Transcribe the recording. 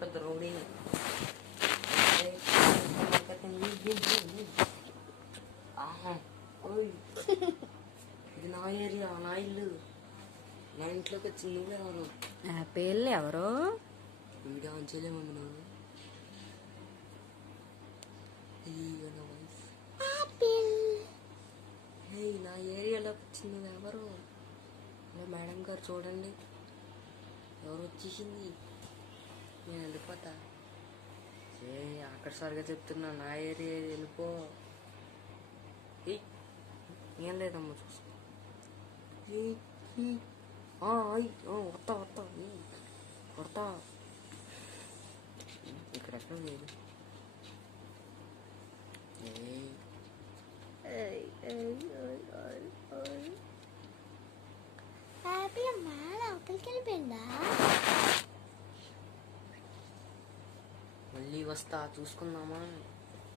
పెద్ద రౌడీ. ఇది నా ఏరియా, నా ఇల్లు. నా ఇంట్లోకి వచ్చి నువ్వెవరు? పేర్లు ఎవరు? వీడియో ఆన్ చేయలేమమ్మ నువ్వు. నా ఏరియాలోకి వచ్చింది నువ్వెవరు? మేడం గారు చూడండి, ఎవరు వచ్చేసింది. నేను వెళ్ళిపోతా. అక్కడ సరిగా చెప్తున్నా, నా ఏరియా వెళ్ళిపో. ఏం లేదమ్మా, చూసుకో. వస్తా వస్తా కొడతా. ఇక్కడ ఎక్కడ లేదు. మళ్ళీ వస్తా, చూసుకుందామా.